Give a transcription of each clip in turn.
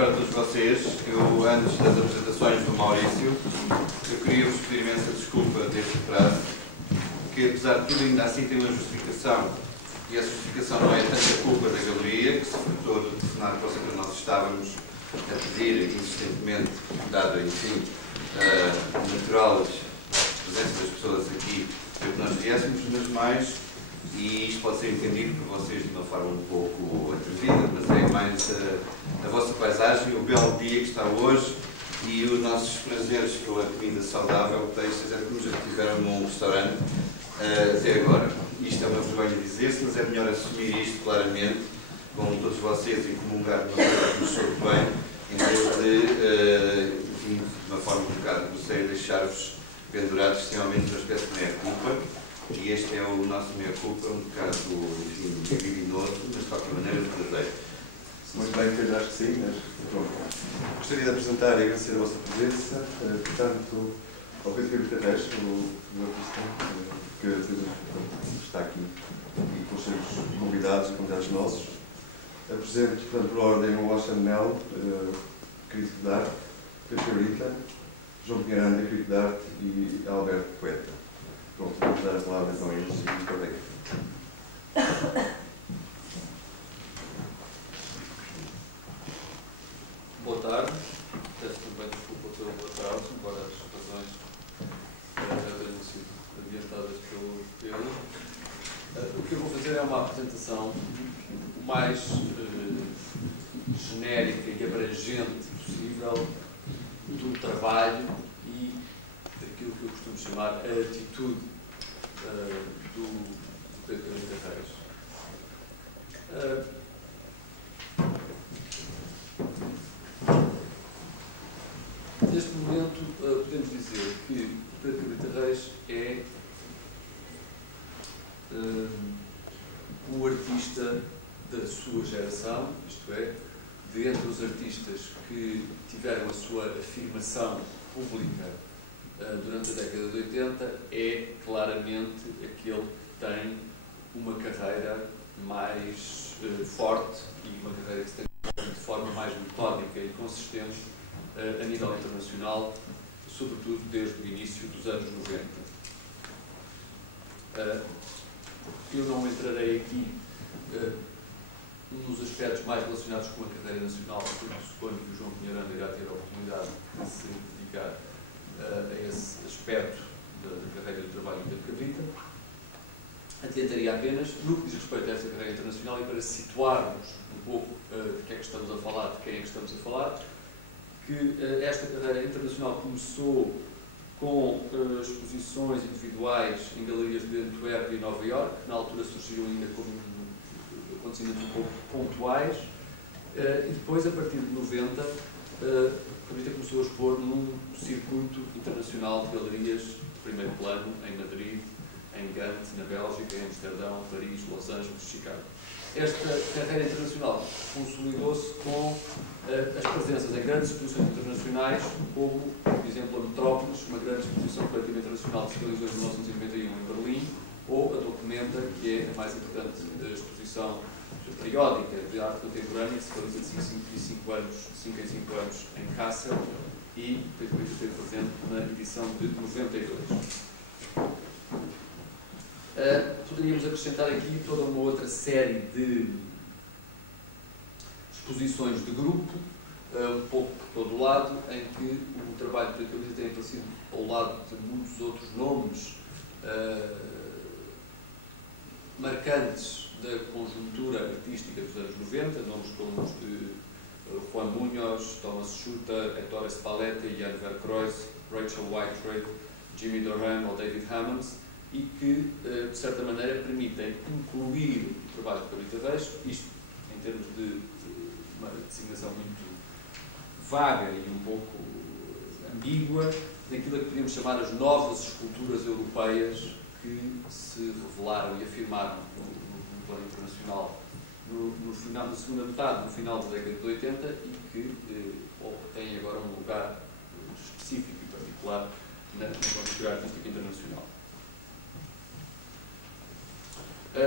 tarde a todos vocês. Eu, antes das apresentações do Maurício, eu queria vos pedir imensa desculpa deste atraso, que apesar de tudo ainda assim tem uma justificação, e essa justificação não é tanta culpa da galeria, que se tratou do cenário que nós estávamos a pedir insistentemente, dada, enfim, a natural presença das pessoas aqui, para que nós viéssemos, mas mais, e isto pode ser entendido por vocês de uma forma um pouco atrevida, mas é mais a vossa paisagem, o belo dia que está hoje e os nossos prazeres pela comida saudável que vocês já tiveram num restaurante até agora. Isto é uma vergonha dizer-se, mas é melhor assumir isto claramente, com todos vocês e comungar de uma coisa que nos soube bem, em vez de, enfim, de uma forma um bocado grosseira, deixar-vos pendurados extremamente uma espécie de meia-culpa. E este é o nosso meia-culpa, um bocado, enfim, divinoso, mas de qualquer maneira verdadeiro. Muito bem, que eu acho que sim, mas pronto. Gostaria de apresentar e agradecer a vossa presença, portanto, ao Pedro Guterres, o artista, que está aqui, e com os seus convidados nossos. Apresento, portanto, por ordem, o Ocean Mel, crítico de arte, Pedro Cabrita, João Pinheiranda, crítico de arte, e Alberto Poeta. Pronto, vamos dar a palavra então a eles e muito obrigado. Boa tarde, peço também desculpa pelo atraso, embora as razões tenham sido adiantadas pelo Pedro. O que eu vou fazer é uma apresentação o mais genérica e abrangente possível do trabalho e daquilo que eu costumo chamar a atitude do Pedro Cabrita Reis. Neste momento, podemos dizer que Pedro Cabrita Reis é um artista da sua geração, isto é, de entre os artistas que tiveram a sua afirmação pública durante a década de 80, é claramente aquele que tem uma carreira mais forte e uma carreira que se tem de forma mais metódica e consistente a nível internacional, sobretudo desde o início dos anos 90. Eu não entrarei aqui nos aspectos mais relacionados com a carreira nacional, porque suponho que o João Pinheiranda irá ter a oportunidade de se dedicar a esse aspecto da carreira do trabalho de Pedro Cabrita. Atentaria apenas, no que diz respeito a esta carreira internacional, e para situarmos um pouco de que é que estamos a falar, de quem é que estamos a falar, que esta carreira internacional começou com exposições individuais em galerias de Antuérpia e Nova Iorque, que na altura surgiram ainda como acontecimentos um pouco pontuais, e depois, a partir de 90, Cabrita começou a expor num circuito internacional de galerias de primeiro plano, em Madrid, em Gante, na Bélgica, em Amsterdão, Paris, Los Angeles, Chicago. Esta carreira internacional consolidou-se com as presenças em grandes exposições internacionais, como, por exemplo, a Metrópolis, uma grande exposição coletiva internacional que se realizou em 1991 em Berlim, ou a Documenta, que é a mais importante exposição periódica de arte contemporânea, que se realiza de 5 em 5 anos em Kassel, e esteve presente na edição de 92. Poderíamos acrescentar aqui toda uma outra série de exposições de grupo, um pouco por todo o lado, em que o trabalho de Cabrita tem aparecido ao lado de muitos outros nomes marcantes da conjuntura artística dos anos 90, nomes como os de Juan Muñoz, Thomas Schutter, Ettore Spalletti, Jan Verkreuz, Rachel Whiteread, Jimmy Durham ou David Hammonds, e que, de certa maneira, permitem incluir o trabalho de Cabrita Reis, isto em termos de uma designação muito vaga e um pouco ambígua, daquilo que podíamos chamar as novas esculturas europeias que se revelaram e afirmaram no plano internacional na segunda metade, no final da década de 80, e que têm agora um lugar específico e particular na conjuntura artística internacional.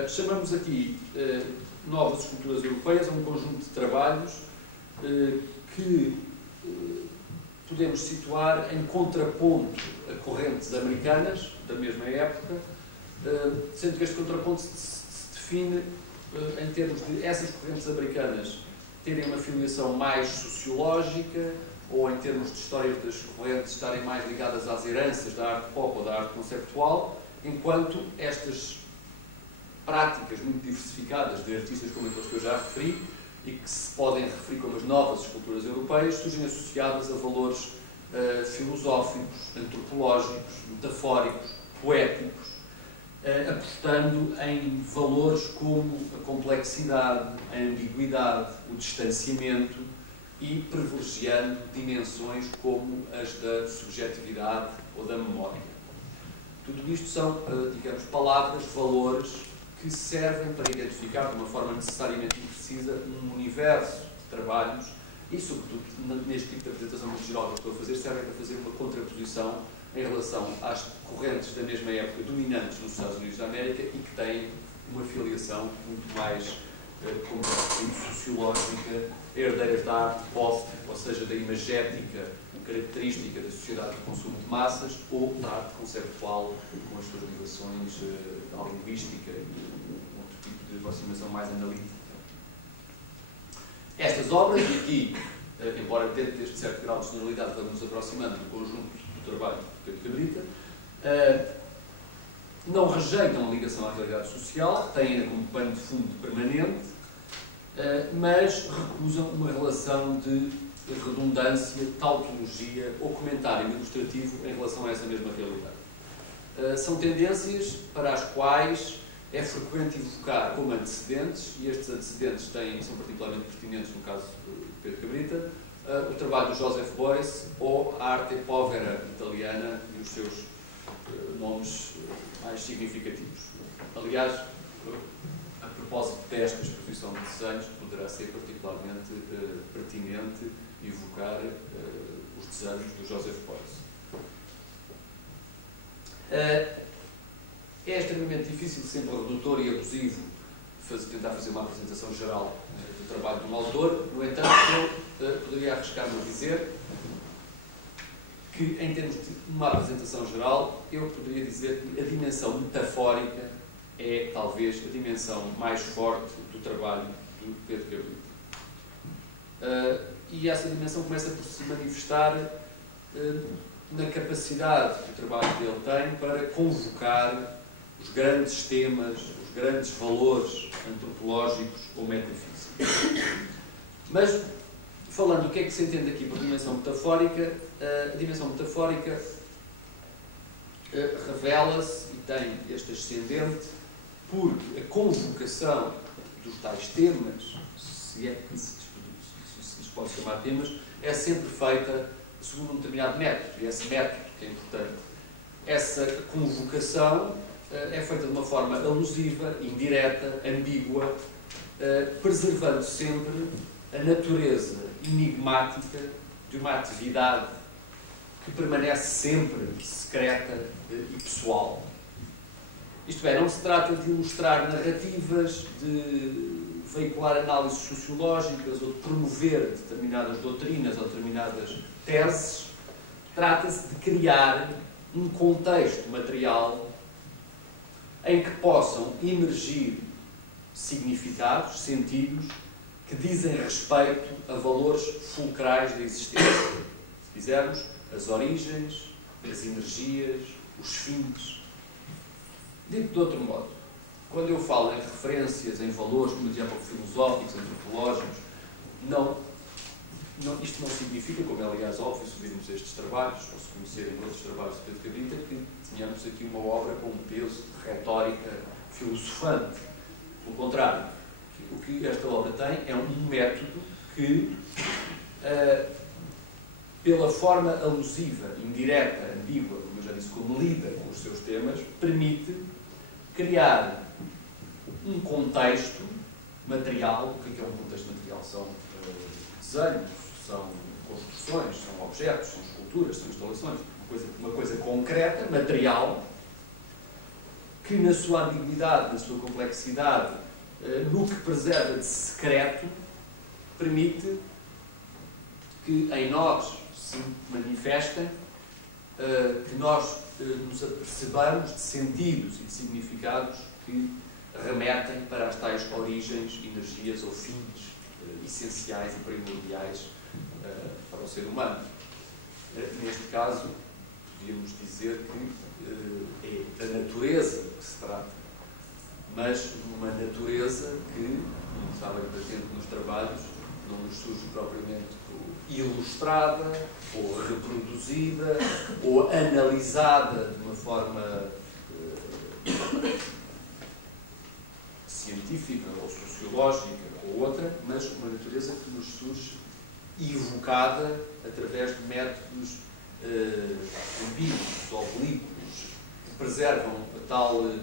Chamamos aqui novas esculturas europeias a um conjunto de trabalhos que podemos situar em contraponto a correntes americanas da mesma época, sendo que este contraponto se define em termos de essas correntes americanas terem uma filiação mais sociológica, ou em termos de histórias das correntes estarem mais ligadas às heranças da arte pop ou da arte conceptual, enquanto estas práticas muito diversificadas de artistas como aqueles que eu já referi e que se podem referir como as novas esculturas europeias, surgem associadas a valores filosóficos, antropológicos, metafóricos, poéticos, apostando em valores como a complexidade, a ambiguidade, o distanciamento e privilegiando dimensões como as da subjetividade ou da memória. Tudo isto são, digamos, palavras, valores que servem para identificar de uma forma necessariamente imprecisa um universo de trabalhos e, sobretudo, neste tipo de apresentação muito geral que estou a fazer, servem para fazer uma contraposição em relação às correntes da mesma época dominantes nos Estados Unidos da América e que têm uma filiação muito mais, como sociológica, herdeiras da arte pop, ou seja, da imagética característica da sociedade de consumo de massas, ou da arte conceptual, com as suas ligações à linguística e outro tipo de aproximação mais analítica. Estas obras, e aqui, embora dentro deste certo grau de generalidade vamos nos aproximando do conjunto do trabalho de Pedro Cabrita, não rejeitam a ligação à realidade social, têm-na como pano de fundo permanente, mas recusam uma relação de redundância, tautologia ou comentário ilustrativo em relação a essa mesma realidade. São tendências para as quais é frequente evocar como antecedentes, e estes antecedentes são particularmente pertinentes no caso de Pedro Cabrita, o trabalho do Joseph Beuys ou a arte povera italiana e os seus nomes mais significativos. Aliás, a propósito desta exposição de desenhos, poderá ser particularmente pertinente evocar os desenhos do Joseph Beuys. É extremamente difícil, sempre redutor e abusivo, tentar fazer uma apresentação geral do trabalho de um autor. No entanto, eu poderia arriscar-me a dizer que, em termos de uma apresentação geral, eu poderia dizer que a dimensão metafórica é, talvez, a dimensão mais forte do trabalho do Pedro Cabrita. E essa dimensão começa por se manifestar na capacidade que o trabalho dele tem para convocar os grandes temas, os grandes valores antropológicos ou metafísicos. Mas, falando do que é que se entende aqui por dimensão metafórica, a dimensão metafórica revela-se e tem este ascendente porque a convocação dos tais temas, se é que se pode chamar temas, é sempre feita segundo um determinado método, e esse método que é importante. Essa convocação é feita de uma forma alusiva, indireta, ambígua, preservando sempre a natureza enigmática de uma atividade que permanece sempre secreta e pessoal. Isto é, não se trata de ilustrar narrativas, de veicular análises sociológicas ou de promover determinadas doutrinas ou determinadas teses. Trata-se de criar um contexto material em que possam emergir significados, sentidos, que dizem respeito a valores fulcrais da existência. Se quisermos, as origens, as energias, os fins. Dito de outro modo, quando eu falo em referências, em valores, como dizia, filosóficos, antropológicos, isto não significa, como é aliás óbvio, se virmos estes trabalhos, ou se conhecerem outros trabalhos de Pedro Cabrita, que tenhamos aqui uma obra com um peso de retórica filosofante. Pelo contrário, o que esta obra tem é um método que, pela forma alusiva, indireta, ambígua, como eu já disse, como lida com os seus temas, permite criar um contexto material. O que é um contexto material? São desenhos, são construções, são objetos, são esculturas, são instalações, uma coisa concreta, material, que na sua ambiguidade, na sua complexidade, no que preserva de secreto, permite que em nós se manifestem, que nós nos apercebamos de sentidos e de significados que remetem para as tais origens, energias ou fins essenciais e primordiais para o ser humano. Neste caso, podíamos dizer que é da natureza que se trata, mas uma natureza que, como está bem presente nos trabalhos, não nos surge propriamente ilustrada, ou reproduzida, ou analisada de uma forma científica ou sociológica ou outra, mas uma natureza que nos surge evocada através de métodos ambíguos, oblíquos, que preservam a tal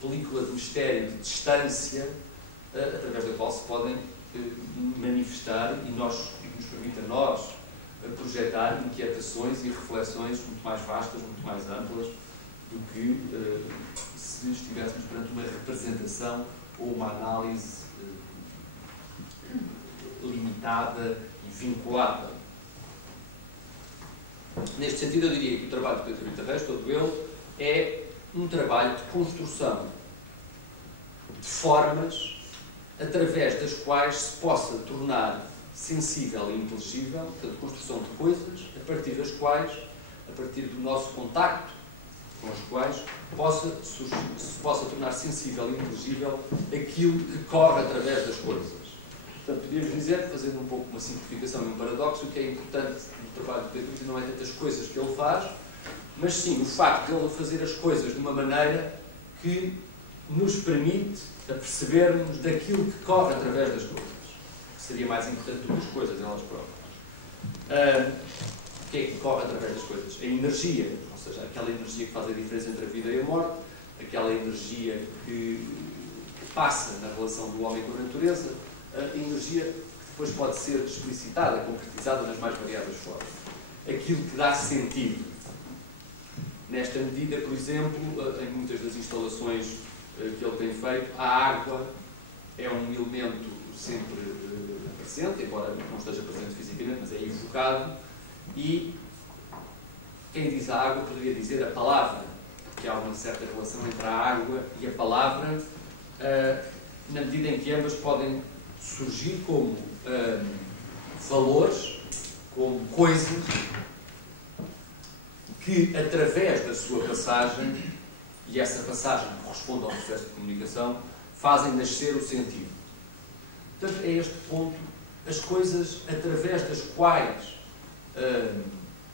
película de mistério, de distância, através da qual se podem manifestar e nos permite a nós projetar inquietações e reflexões muito mais vastas, muito mais amplas do que se estivéssemos perante uma representação ou uma análise limitada e vinculada. Neste sentido, eu diria que o trabalho de Pedro Cabrita Reis, todo ele, é um trabalho de construção de formas através das quais se possa tornar sensível e inteligível, portanto, construção de coisas, a partir das quais, a partir do nosso contacto com as quais, se possa tornar sensível e inteligível aquilo que corre através das coisas. Portanto, podíamos dizer, fazendo um pouco uma simplificação e um paradoxo, o que é importante no trabalho de Pedro Cabrita não é tantas coisas que ele faz, mas sim o facto de ele fazer as coisas de uma maneira que nos permite apercebermos daquilo que corre através das coisas. Seria mais importante do que as coisas, elas próprias. O que é que corre através das coisas? A energia, ou seja, aquela energia que faz a diferença entre a vida e a morte, aquela energia que passa na relação do homem com a natureza, a energia que depois pode ser explicitada, concretizada nas mais variadas formas. Aquilo que dá sentido. Nesta medida, por exemplo, em muitas das instalações que ele tem feito, a água é um elemento sempre presente, embora não esteja presente fisicamente, mas é evocado, e quem diz a água poderia dizer a palavra, porque há uma certa relação entre a água e a palavra, na medida em que ambas podem surgir como valores, como coisas, que através da sua passagem, e essa passagem corresponde ao processo de comunicação, fazem nascer o sentido. Portanto, é este ponto, as coisas através das quais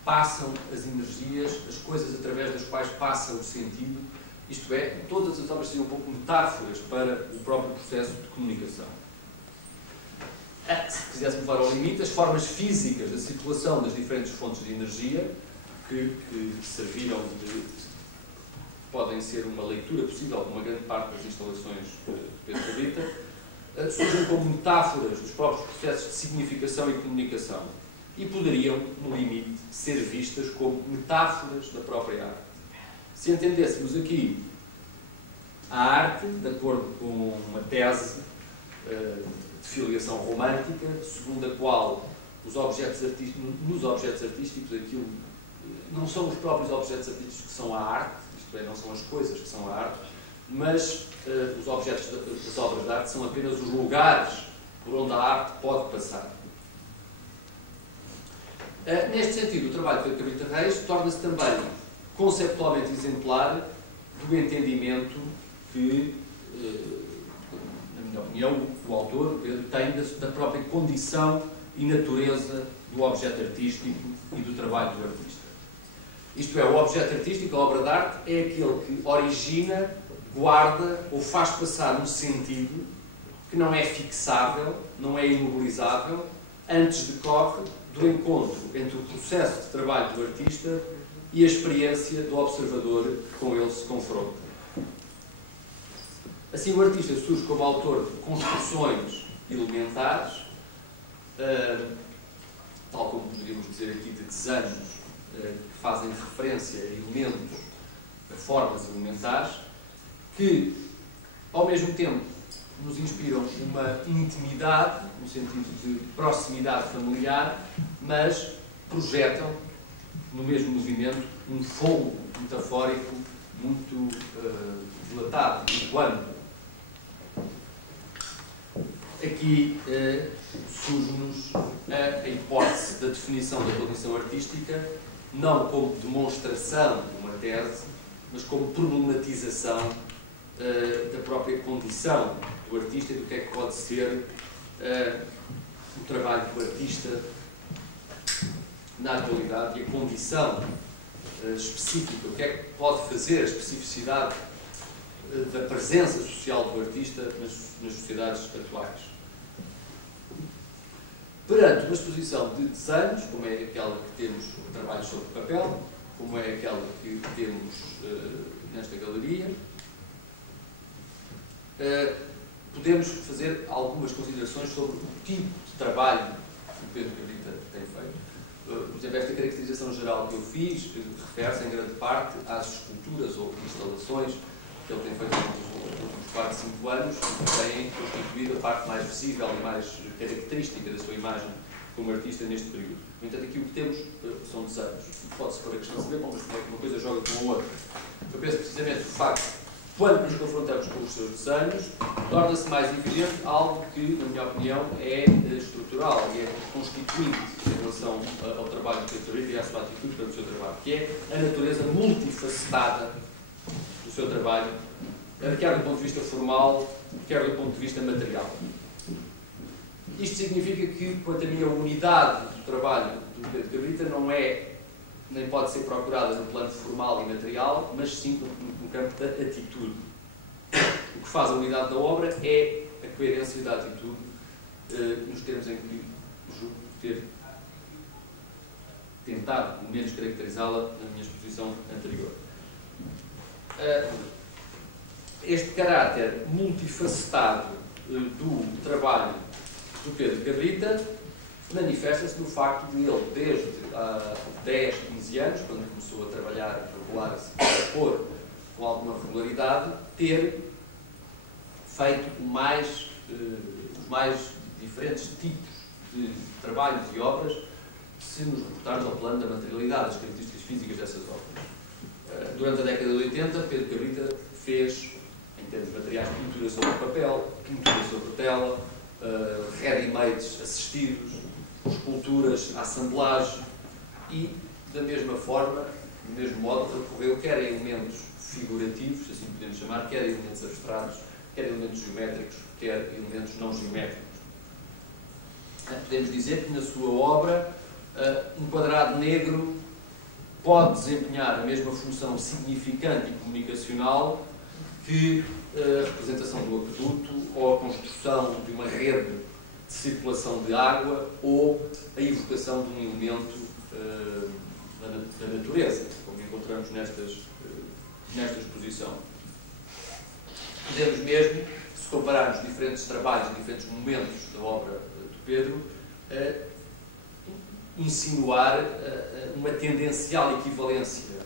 passam as energias, as coisas através das quais passa o sentido, isto é, todas as obras seriam um pouco metáforas para o próprio processo de comunicação. Se quiséssemos levar ao limite, as formas físicas da circulação das diferentes fontes de energia, que serviram podem ser uma leitura possível de uma grande parte das instalações de Pedro Cabrita, surgem como metáforas dos próprios processos de significação e comunicação e poderiam, no limite, ser vistas como metáforas da própria arte. Se entendêssemos aqui a arte, de acordo com uma tese de filiação romântica, segundo a qual nos objetos artísticos aquilo não são os próprios objetos artísticos que são a arte, isto é, não são as coisas que são a arte, mas os objetos das obras de arte são apenas os lugares por onde a arte pode passar. Neste sentido, o trabalho de Pedro Cabrita Reis torna-se também conceptualmente exemplar do entendimento que, na minha opinião, o autor, Pedro, tem da própria condição e natureza do objeto artístico e do trabalho do artista. Isto é, o objeto artístico, a obra de arte, é aquele que origina, guarda ou faz passar um sentido que não é fixável, não é imobilizável, antes decorre do encontro entre o processo de trabalho do artista e a experiência do observador que com ele se confronta. Assim, o artista surge como autor de construções elementares, tal como poderíamos dizer aqui, de desenhos que fazem referência a elementos, a formas elementares, que, ao mesmo tempo, nos inspiram uma intimidade, no sentido de proximidade familiar, mas projetam no mesmo movimento um fogo metafórico muito dilatado, muito amplo. Aqui surge-nos a hipótese da definição da condição artística não como demonstração de uma tese, mas como problematização da própria condição do artista e do que é que pode ser o trabalho do artista na atualidade e a condição específica, o que é que pode fazer a especificidade da presença social do artista nas sociedades atuais. Perante uma exposição de desenhos, como é aquela que temos o trabalho sobre papel, como é aquela que temos nesta galeria, podemos fazer algumas considerações sobre o tipo de trabalho que o Pedro Cabrita tem feito. Por exemplo, esta caracterização geral que eu fiz refere-se em grande parte às esculturas ou instalações que ele tem feito nos últimos 4, 5 anos, que têm constituído a parte mais visível e mais característica da sua imagem como artista neste período. No entanto, aqui o que temos são desenhos. Pode-se pôr a questão de saber como é que uma coisa joga com a outra. Eu penso precisamente que, de facto, quando nos confrontamos com os seus desenhos, torna-se mais evidente algo que, na minha opinião, é estrutural e é constituinte em relação ao trabalho do Pedro Cabrita e à sua atitude para o seu trabalho, que é a natureza multifacetada do seu trabalho, quer do ponto de vista formal, quer do ponto de vista material. Isto significa que, quanto a mim, a unidade do trabalho do Pedro Cabrita não é, nem pode ser procurada no plano formal e material, mas sim no campo da atitude. O que faz a unidade da obra é a coerência da atitude, nos termos em que julgo ter tentado, pelo menos, caracterizá-la na minha exposição anterior. Este caráter multifacetado do trabalho do Pedro Cabrita manifesta-se no facto de ele, desde há 10, 15 anos, quando começou a trabalhar, a regular-se, a expor com alguma regularidade, ter feito os mais diferentes tipos de trabalhos e obras, se nos reportarmos ao plano da materialidade, das características físicas dessas obras. Durante a década de 80, Pedro Cabrita fez, em termos materiais, pintura sobre papel, pintura sobre tela, ready-mades assistidos, esculturas à assemblagem e, da mesma forma, do mesmo modo, recorreu quer a elementos figurativos, assim podemos chamar, quer a elementos abstratos, quer a elementos geométricos, quer elementos não geométricos. Podemos dizer que na sua obra um quadrado negro pode desempenhar a mesma função significante e comunicacional que a representação do aqueduto ou a construção de uma rede de circulação de água ou a evocação de um elemento da natureza, como encontramos nesta exposição. Podemos mesmo, se compararmos diferentes trabalhos e diferentes momentos da obra do Pedro, insinuar uma tendencial equivalência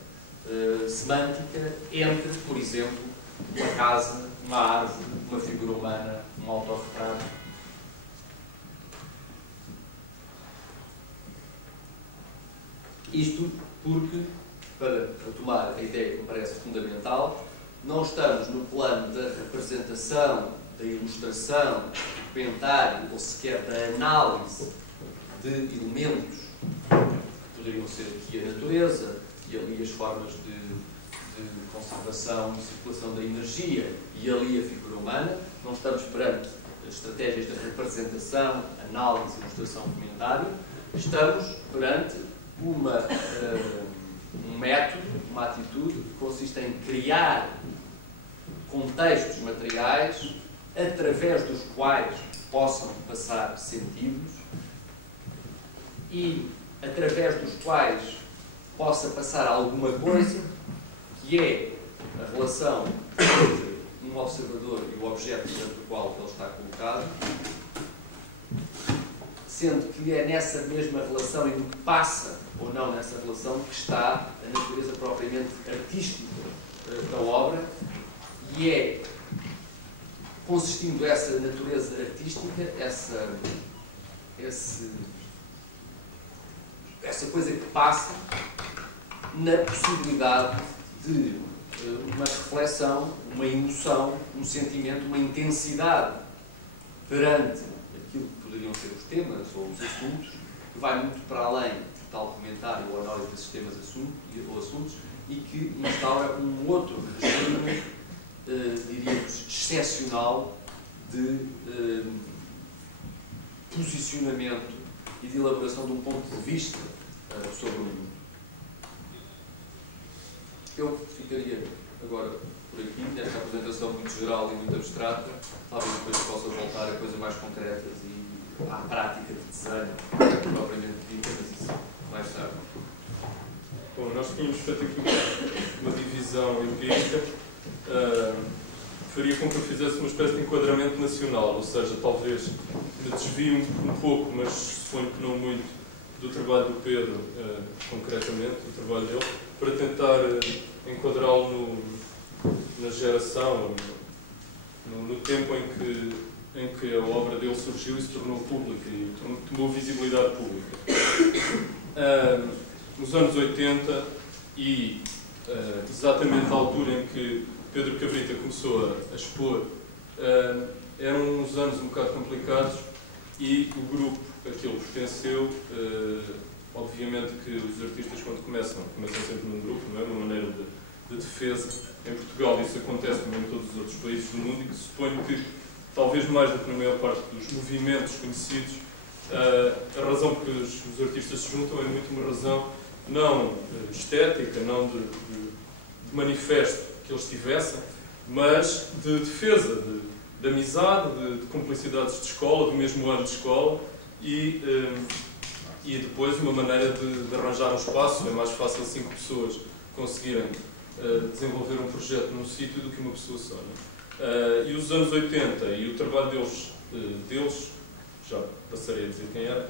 semântica entre, por exemplo, uma casa, uma árvore, uma figura humana, um autorretrato. Isto porque, para retomar a ideia que me parece fundamental, não estamos no plano da representação, da ilustração, do comentário ou sequer da análise de elementos que poderiam ser aqui a natureza e ali as formas de conservação e circulação da energia e ali a figura humana. Não estamos perante estratégias de representação, análise, ilustração, comentário. Estamos perante um método, uma atitude que consiste em criar contextos materiais através dos quais possam passar sentidos e através dos quais possa passar alguma coisa que é a relação entre um observador e o objeto diante do qual ele está colocado, sendo que é nessa mesma relação e no que passa ou não nessa relação que está a natureza propriamente artística da obra, e é consistindo essa natureza artística, essa coisa que passa na possibilidade de uma reflexão, uma emoção, um sentimento, uma intensidade perante aquilo que poderiam ser os temas ou os assuntos, que vai muito para além de tal comentário ou análise desses temas ou assuntos, e que instaura um outro regime, diríamos, excepcional de posicionamento e de elaboração de um ponto de vista sobre o mundo. Eu ficaria agora por aqui, nesta apresentação muito geral e muito abstrata, talvez depois possa voltar a coisas mais concretas e à prática de desenho, propriamente dita, mas isso mais tarde. Bom, nós tínhamos feito aqui uma divisão empírica, faria com que eu fizesse uma espécie de enquadramento nacional, ou seja, talvez me desvie um pouco, mas suponho que não muito, do trabalho do Pedro, concretamente, do trabalho dele, para tentar enquadrá-lo na geração, no tempo em que a obra dele surgiu e se tornou pública e tomou visibilidade pública. Nos anos 80 e exatamente à altura em que Pedro Cabrita começou a expor, eram uns anos um bocado complicados e o grupo a que ele pertenceu, obviamente que os artistas quando começam sempre num grupo, não é? Uma maneira de defesa. Em Portugal isso acontece também em todos os outros países do mundo e que suponho que, talvez mais do que na maior parte dos movimentos conhecidos, a razão por que os artistas se juntam é muito uma razão não estética, não de manifesto que eles tivessem, mas de defesa, de amizade, de cumplicidades de escola, do mesmo ano de escola e depois uma maneira de arranjar um espaço. É mais fácil 5 pessoas conseguirem desenvolver um projeto num sítio do que uma pessoa só. E os anos 80 e o trabalho deles, já passarei a dizer quem era,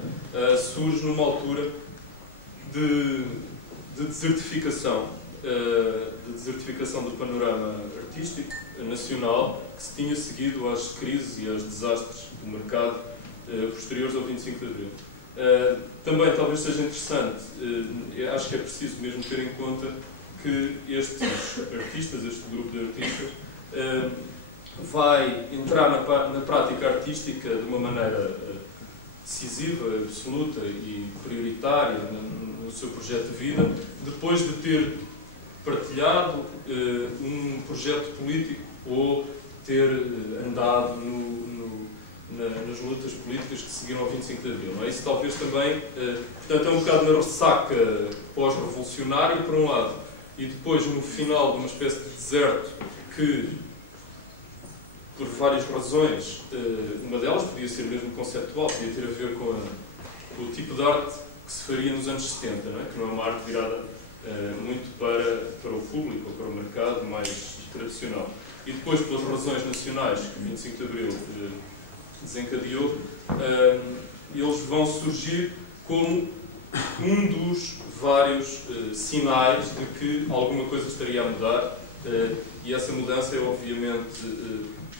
surge numa altura de desertificação do panorama artístico nacional que se tinha seguido às crises e aos desastres do mercado posteriores ao 25 de Abril. Também talvez seja interessante, acho que é preciso mesmo ter em conta que estes artistas, este grupo de artistas, vai entrar na prática artística de uma maneira decisiva, absoluta e prioritária no seu projeto de vida, depois de ter partilhado um projeto político ou ter andado nas lutas políticas que seguiram ao 25 de Abril. Não é? Isso talvez também, portanto, é um bocado na ressaca pós-revolucionária, por um lado, e depois no final de uma espécie de deserto que, por várias razões, uma delas podia ser mesmo conceptual, podia ter a ver com o tipo de arte que se faria nos anos 70, não é? Que não é uma arte virada muito para o público ou para o mercado mais tradicional. E depois, pelas razões nacionais que o 25 de Abril desencadeou, eles vão surgir como um dos vários sinais de que alguma coisa estaria a mudar, e essa mudança é obviamente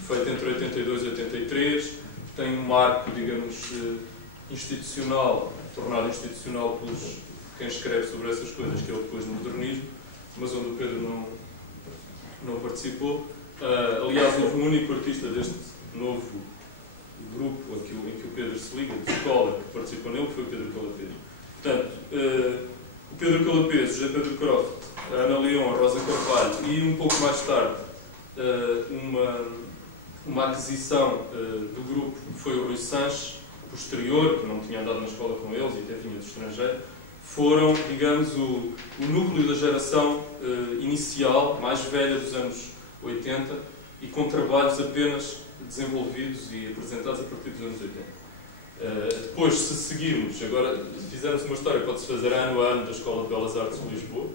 feita entre 82 e 83, tem um marco, digamos, institucional, tornado institucional pelos quem escreve sobre essas coisas, que é o depois do modernismo, mas onde o Pedro não participou. Aliás, houve um único artista deste novo grupo em que o Pedro se liga, de escola, que participou nele, que foi o Pedro Calapês. Portanto, o Pedro Calapês, o José Pedro Croft, a Ana Leão, a Rosa Carvalho e, um pouco mais tarde, uma aquisição do grupo que foi o Rui Sanches, posterior, que não tinha andado na escola com eles e até vinha do estrangeiro, foram, digamos, o núcleo da geração inicial, mais velha dos anos 80, e com trabalhos apenas desenvolvidos e apresentados a partir dos anos 80. Depois, se seguirmos, agora, se fizermos uma história, pode-se fazer ano a ano da Escola de Belas Artes de Lisboa.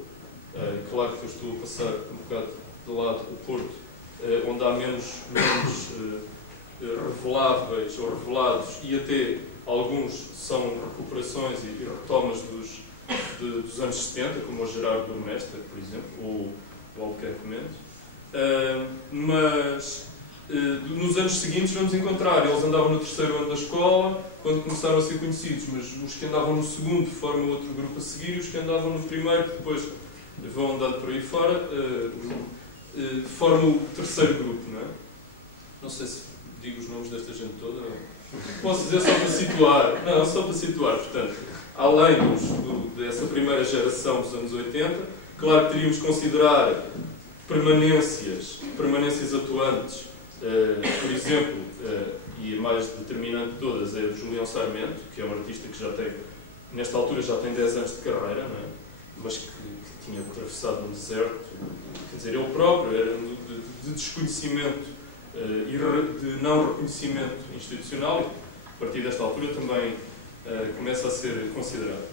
Claro que eu estou a passar um bocado de lado o Porto, onde há menos reveláveis ou revelados, e até alguns são recuperações e retomas dos anos 70, como o Gerardo Mestre, por exemplo, ou o Albuquerque Mendes. Mas nos anos seguintes vamos encontrar, eles andavam no terceiro ano da escola, quando começaram a ser conhecidos, mas os que andavam no segundo formam outro grupo a seguir, e os que andavam no primeiro, que depois vão andando por aí fora, formam o terceiro grupo, não é? Não sei se digo os nomes desta gente toda. Posso dizer só para situar. Não, só para situar. Portanto, além dessa primeira geração dos anos 80, claro que teríamos que considerar permanências atuantes. Por exemplo, e a mais determinante de todas, é a de Julião Sarmento, que é um artista que já tem, nesta altura já tem 10 anos de carreira, não é? Mas que tinha atravessado um deserto. Quer dizer, ele próprio era de desconhecimento e de não reconhecimento institucional, a partir desta altura também começa a ser considerado.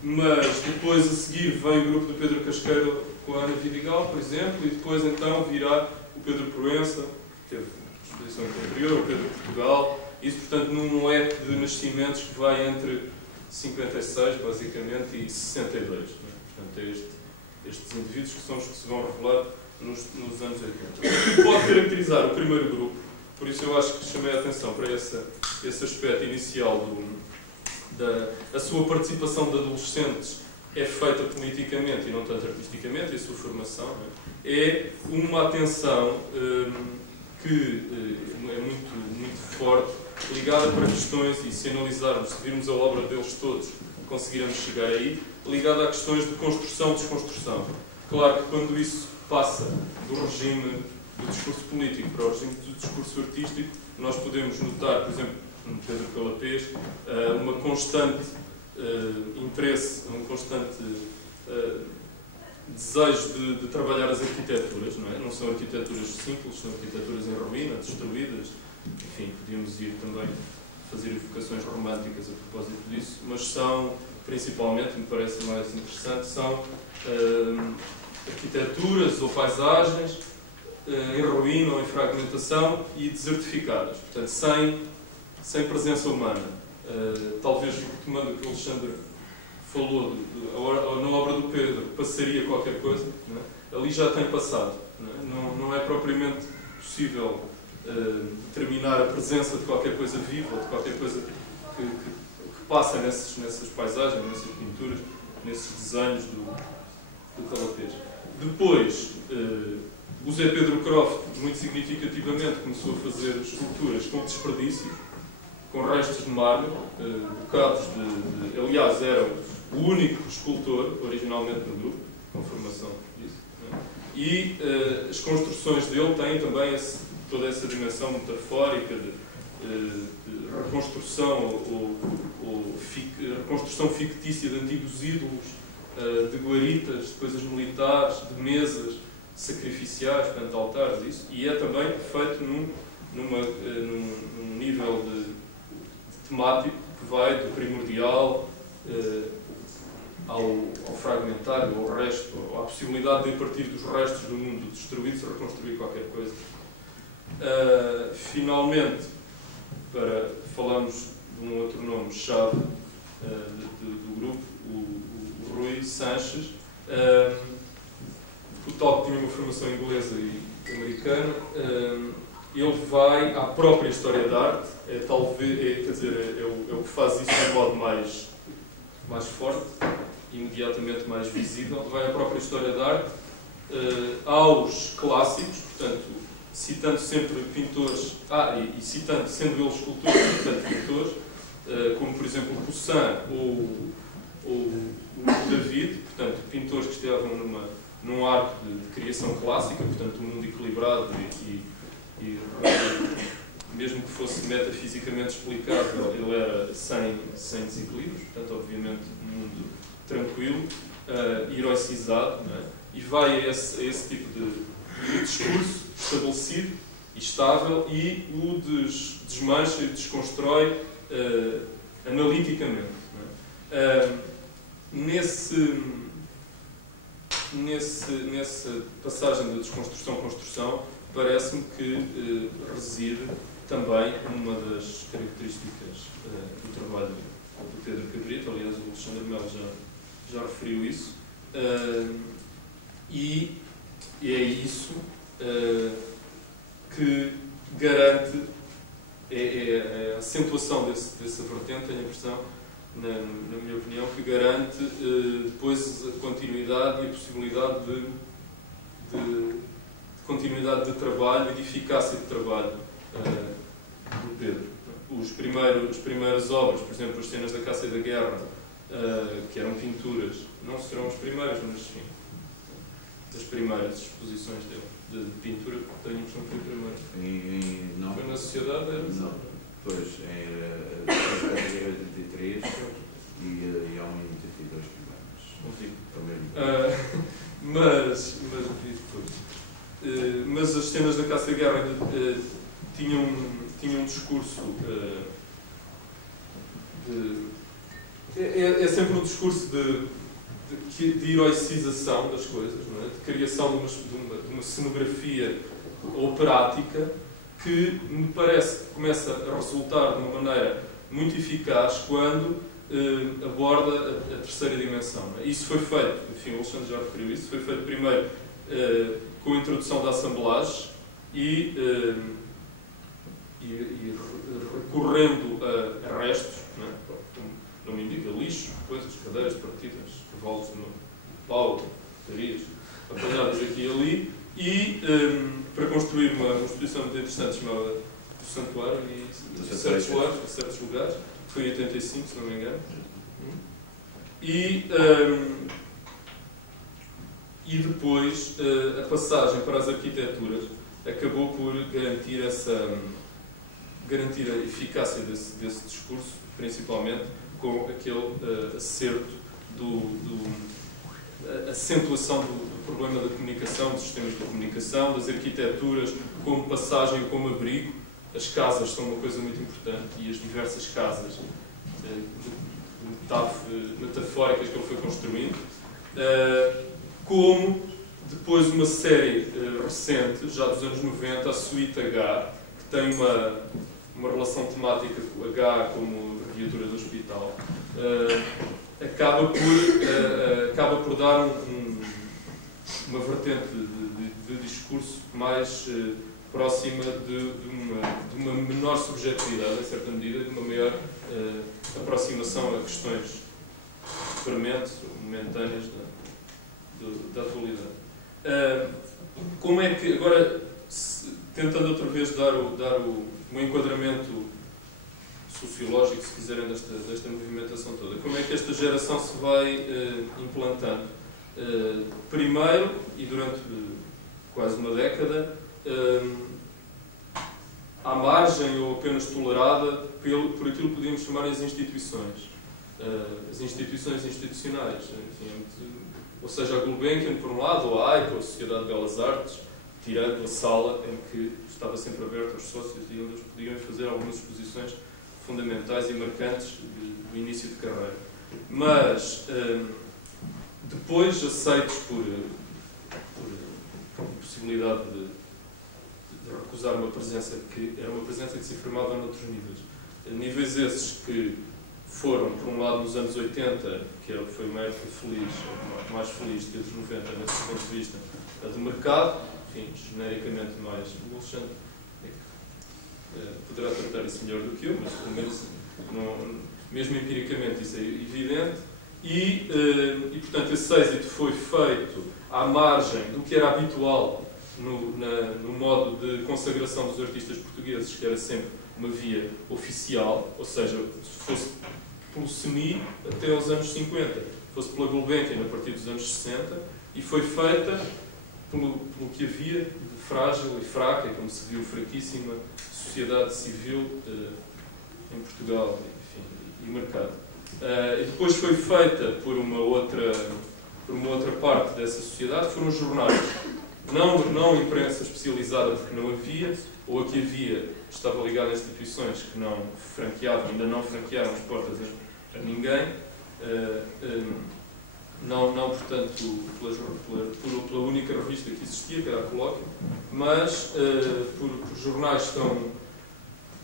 Mas depois, a seguir, vem o grupo do Pedro Casqueiro com a Ana Vidigal, por exemplo, e depois então virá o Pedro Proença, que teve exposição anterior, o Pedro Portugal, isso, portanto, num leque de nascimentos que vai entre 56, basicamente, e 62. Não é? Portanto, é estes indivíduos que são os que se vão revelar nos anos 80. O que pode caracterizar o primeiro grupo, por isso eu acho que chamei a atenção para esse aspecto inicial a sua participação de adolescentes é feita politicamente e não tanto artisticamente, e a sua formação é uma atenção que é muito forte, ligada para questões, e se analisarmos, se virmos a obra deles todos, conseguiremos chegar aí, ligada a questões de construção e desconstrução. Claro que quando isso passa do regime do discurso político para o regime do discurso artístico, nós podemos notar, por exemplo, no Pedro Calapés, uma constante interesse, um constante desejo de trabalhar as arquiteturas, não é? Não são arquiteturas simples, são arquiteturas em ruína, destruídas. Enfim, podíamos ir também fazer evocações românticas a propósito disso, mas são, principalmente, me parece mais interessante, são arquiteturas ou paisagens em ruína ou em fragmentação e desertificadas, portanto, sem presença humana. Talvez, retomando o que o Alexandre falou, na obra do Pedro, passaria qualquer coisa, não é? Ali já tem passado. Não é propriamente possível determinar a presença de qualquer coisa viva, ou de qualquer coisa que passa nessas paisagens, nessas pinturas, nesses desenhos do Calapés. Depois, o Zé Pedro Croft, muito significativamente, começou a fazer esculturas com desperdícios, com restos de mármore, bocados de... Aliás, era o único escultor, originalmente, no grupo, com formação disso. Né? E as construções dele têm também toda essa dimensão metafórica de reconstrução reconstrução fictícia de antigos ídolos, de guaritas, de coisas militares, de mesas sacrificiais, portanto, altares, isso. E é também feito num nível de temático que vai do primordial ao fragmentário, ao resto, à possibilidade de, a partir dos restos do mundo destruído, se reconstruir qualquer coisa. Finalmente, falamos de um outro nome-chave do grupo, o Rui Sanches, o tal que tinha uma formação inglesa e americana. Ele vai à própria história da arte, é o que faz isso de um modo mais forte, imediatamente mais visível. Vai à própria história da arte, aos clássicos, portanto, citando sempre pintores, e citando, sendo eles escultores, citando pintores, como por exemplo o Poussin ou o David, portanto, pintores que estavam num arco de criação clássica, portanto, um mundo equilibrado e mesmo que fosse metafisicamente explicável, ele era sem desequilíbrios, portanto, obviamente, um mundo tranquilo, heroicizado, não é? E vai a esse tipo de discurso estabelecido e estável, e o desmancha e desconstrói analiticamente. Não é? Nessa passagem da desconstrução-construção, parece-me que reside também uma das características do trabalho do Pedro Cabrita. Aliás, o Alexandre Melo já referiu isso. E é isso que garante, é a acentuação dessa vertente, tenho a impressão, na minha opinião, que garante depois a continuidade e a possibilidade de continuidade de trabalho e de eficácia de trabalho do Pedro. As primeiras obras, por exemplo, as cenas da caça e da guerra, que eram pinturas, não serão as primeiras, mas sim, das primeiras exposições dele, de pintura, tenho a impressão que foi a primeira. Não. Foi na sociedade? Era Não. Pois, era 83 e há um em 82 também. Mas depois. Mas as cenas da caça e guerra tinham um discurso é sempre um discurso de heroicização das coisas, não é? De criação de uma cenografia operática que me parece que começa a resultar de uma maneira muito eficaz quando aborda a terceira dimensão. Não é? Isso foi feito, enfim, o Alexandre já referiu isso, foi feito primeiro com a introdução da assemblagem e recorrendo a restos, não é? Não me indica, lixo, coisas, cadeiras partidas, cavalos no pau, tarias, apanhadas aqui e ali, e para construir uma exposição muito interessante chamada do Santuário e certos lugares, que foi em 85, se não me engano. E depois a passagem para as arquiteturas acabou por garantir a eficácia desse discurso, principalmente com aquele acerto a acentuação do problema da comunicação, dos sistemas de comunicação, das arquiteturas como passagem, como abrigo. As casas são uma coisa muito importante e as diversas casas metafóricas que ele foi construindo, como depois uma série recente, já dos anos 90, a Suite H, que tem uma relação temática com H como abreviatura do hospital, acaba por dar uma vertente de discurso mais próxima de uma menor subjetividade, em certa medida, de uma maior aproximação a questões prementes ou momentâneas da atualidade. Como é que, agora, tentando outra vez dar um enquadramento sociológico, se quiserem, desta movimentação toda, como é que esta geração se vai implantando? Primeiro, e durante quase uma década, à margem ou apenas tolerada por aquilo que podíamos chamar as instituições. As instituições institucionais. Enfim, ou seja, a Gulbenkian, por um lado, ou a AICA, ou a Sociedade de Belas Artes, tirando a sala em que estava sempre aberta aos sócios e onde eles podiam fazer algumas exposições fundamentais e marcantes do início de carreira. Mas, depois aceitos por possibilidade de recusar uma presença que era uma presença que se afirmava noutros níveis. Níveis esses que foram, por um lado, nos anos 80, que foi uma época mais feliz que a dos 90, nesse ponto de vista, a do mercado, enfim, genericamente mais. O Alexandre poderá tratar isso melhor do que eu, mas pelo menos, mesmo empiricamente, isso é evidente. E portanto, esse êxito foi feito à margem do que era habitual no modo de consagração dos artistas portugueses, que era sempre uma via oficial, ou seja, se fosse pelo SEMI até aos anos 50, fosse pela Gulbenkian a partir dos anos 60, e foi feita pelo que havia de frágil e fraca, e como se viu, fraquíssima sociedade civil em Portugal, enfim, e mercado. E depois foi feita por uma outra parte dessa sociedade, foram os jornais. Não imprensa especializada, porque não havia, ou a que havia estava ligada a instituições que não franqueavam, ainda não franquearam as portas a ninguém, portanto, pela única revista que existia, que era a Colóquio, mas por jornais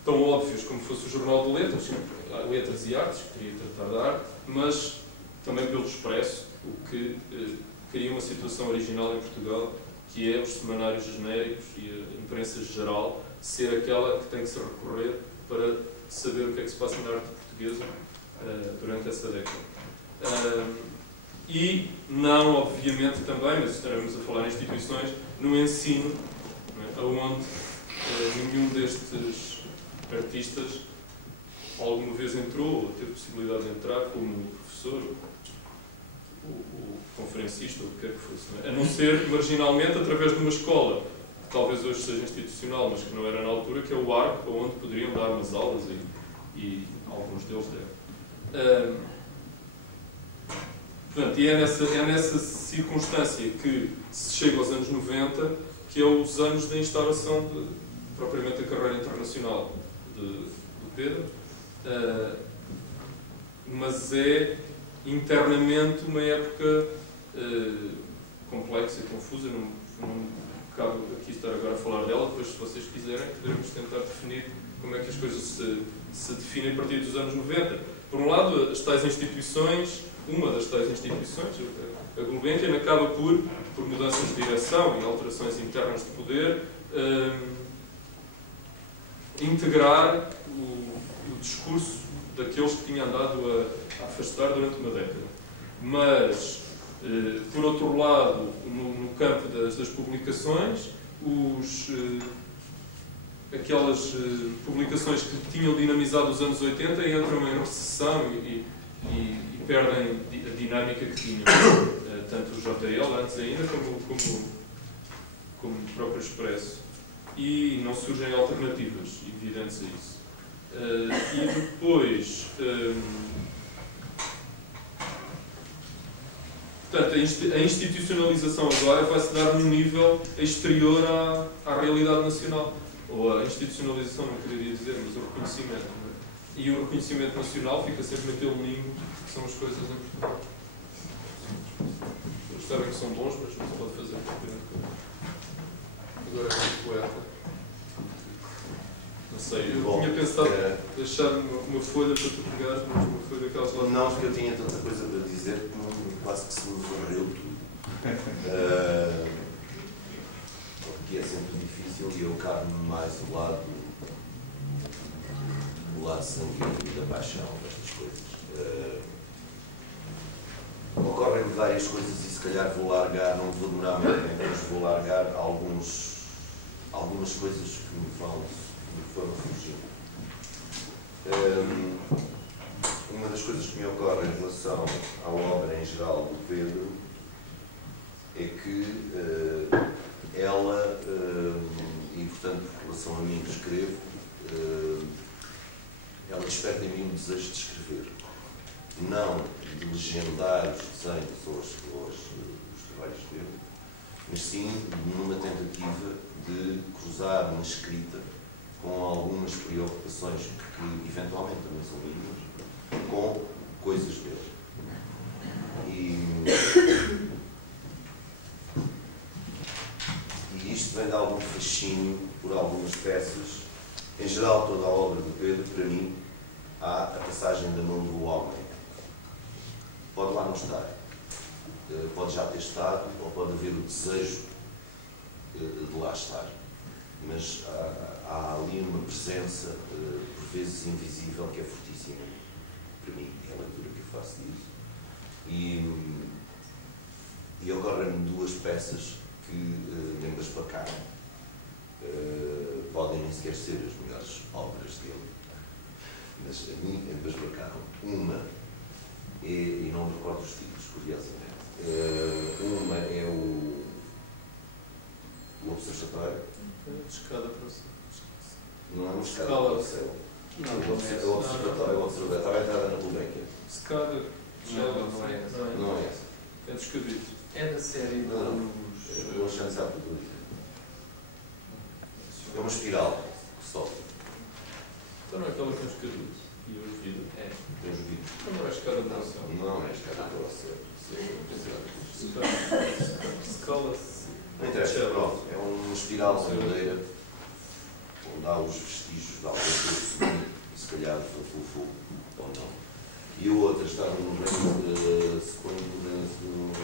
tão óbvios como fosse o Jornal de Letras e Artes, que queria tratar da arte, mas também pelo Expresso, o que cria uma situação original em Portugal que é os semanários genéricos e a imprensa geral ser aquela que tem que se recorrer para saber o que é que se passa na arte portuguesa durante essa década. E não, obviamente, também, mas estaremos a falar em instituições, no ensino, onde nenhum destes artistas alguma vez entrou ou teve possibilidade de entrar como professor, o conferencista, ou o que quer que fosse. A não ser, marginalmente, através de uma escola, que talvez hoje seja institucional, mas que não era na altura, que é o ARC, onde poderiam dar umas aulas e alguns deles deram. Portanto, e é nessa circunstância que se chega aos anos 90, que é os anos da instauração propriamente da carreira internacional do Pedro, mas é internamente uma época complexa e confusa. Não cabe aqui estar agora a falar dela, depois, se vocês quiserem, poderemos tentar definir como é que as coisas se definem a partir dos anos 90. Por um lado, as tais instituições, uma das tais instituições, a Gulbenkian, acaba por mudanças de direção e alterações internas de poder, integrar o discurso daqueles que tinham andado a afastar durante uma década. Mas, por outro lado, no campo das publicações, aquelas publicações que tinham dinamizado os anos 80 entram em recessão e perdem a dinâmica que tinham. Tanto o JL, antes ainda, como o próprio Expresso. E não surgem alternativas evidentes a isso. E depois, portanto, a institucionalização agora vai-se dar num nível exterior à realidade nacional. Ou a institucionalização, não queria dizer, mas o reconhecimento. E o reconhecimento nacional fica sempre naquele limbo que são as coisas em Portugal. Eles sabem que são bons, mas não se pode fazer propriamente coisa. Agora é um poeta. Não sei, eu tinha pensado deixar uma folha para tu pegares, mas uma folha daquelas lá. Não, porque eu tinha tanta coisa para dizer que quase que se me varreu tudo. Porque é sempre difícil e eu carmo mais o lado sanguíneo e da paixão destas coisas. Ocorrem-me várias coisas e se calhar vou largar, não vou demorar muito tempo, mas vou largar algumas coisas que me foram surgindo. Uma das coisas que me ocorre em relação à obra em geral do Pedro é que ela, e portanto em relação a mim que escrevo, ela desperta em mim um desejo de escrever, não de legendar os desenhos ou os trabalhos dele, mas sim numa tentativa de cruzar uma escrita com algumas preocupações que eventualmente também são mínimas, com coisas dele. E isto vem de algum fascínio por algumas peças. Em geral, toda a obra de Pedro, para mim, há a passagem da mão do homem. Pode lá não estar. Pode já ter estado, ou pode haver o desejo de lá estar. Mas há ali uma presença, por vezes invisível, que é fortíssima. Para mim, é a leitura que eu faço disso. E ocorrem-me duas peças que me embasbacaram. Podem nem sequer ser as melhores obras dele, mas a mim embasbacaram. Uma, e não me recordo os títulos, curiosamente. Uma é o Observatório. Escada para o céu. Não é uma escada para o céu. O Observatório estava a entrada na Gulbenkian. Escada. Não é essa. Não é essa. É dos cabritos. É da série dos... Não chamo sabe o que eu dizer. É uma espiral que sobe. Então não é aquela que tem os cabritos e os vidros. É. Tem os vidros. Então não é a escada para o céu. Não é a escada para o céu. Escala-se. Não interessa, pronto. É uma espiral de madeira onde há os vestígios de alguma coisa subir, se calhar foi pelo fogo ou não. E a outra está no reino,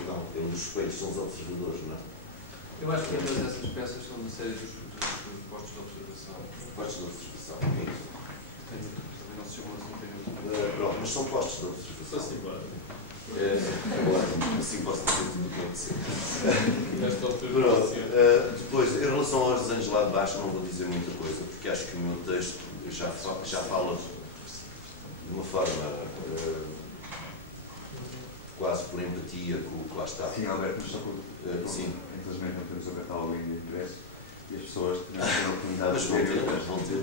não, é um dos espelhos, são os observadores, não é? Eu acho que todas essas peças são uma série dos postos de observação. Postos de observação. Também não se chamou assim, Pronto, mas são postos de observação. Fosse embora. Assim posso dizer tudo o que acontecer. Nesta altura, Depois, em relação aos desenhos lá de baixo, não vou dizer muita coisa, porque acho que o meu texto já fala de uma forma quase por empatia com o que lá está. Sim, Alberto, mas só sim. Infelizmente não temos o catálogo ainda impresso e as pessoas não têm a oportunidade Mas de vão ver. ter, vão ter.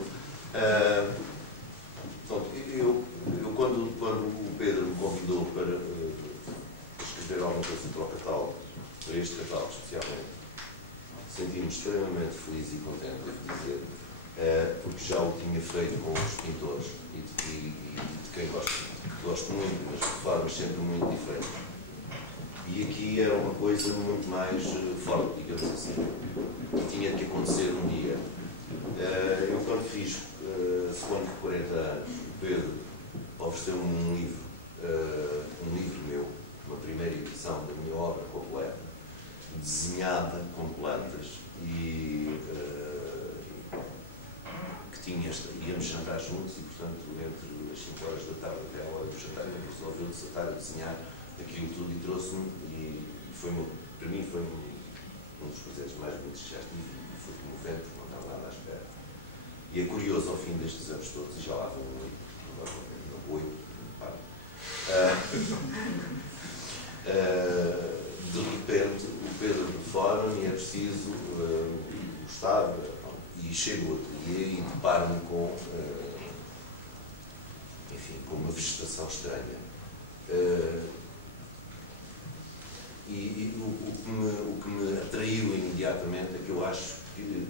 Eu quando o Pedro me convidou para escrever alguma coisa para o catálogo, para este catálogo especialmente, senti-me extremamente feliz e contente, devo dizer, porque já o tinha feito com os pintores e de quem gosto muito, mas de formas sempre muito diferentes. E aqui era uma coisa muito mais forte, digamos assim, que tinha de acontecer um dia. Eu quando fiz 40 anos, o Pedro ofereceu-me um livro meu, uma primeira edição da minha obra completa, desenhada com plantas e que íamos jantar juntos e, portanto, entre as 5 horas da tarde até a hora do jantar, ele resolveu desatar a desenhar aquilo tudo e trouxe-me e para mim foi um dos presentes mais bonitos que já tive e foi comovente porque não estava nada à espera. E é curioso, ao fim destes anos todos, e já lá vão 8, de repente o Pedro telefona-me e é preciso gostar e chego ao ateliê e deparo-me com uma vegetação estranha. E o que me atraiu imediatamente é que eu acho que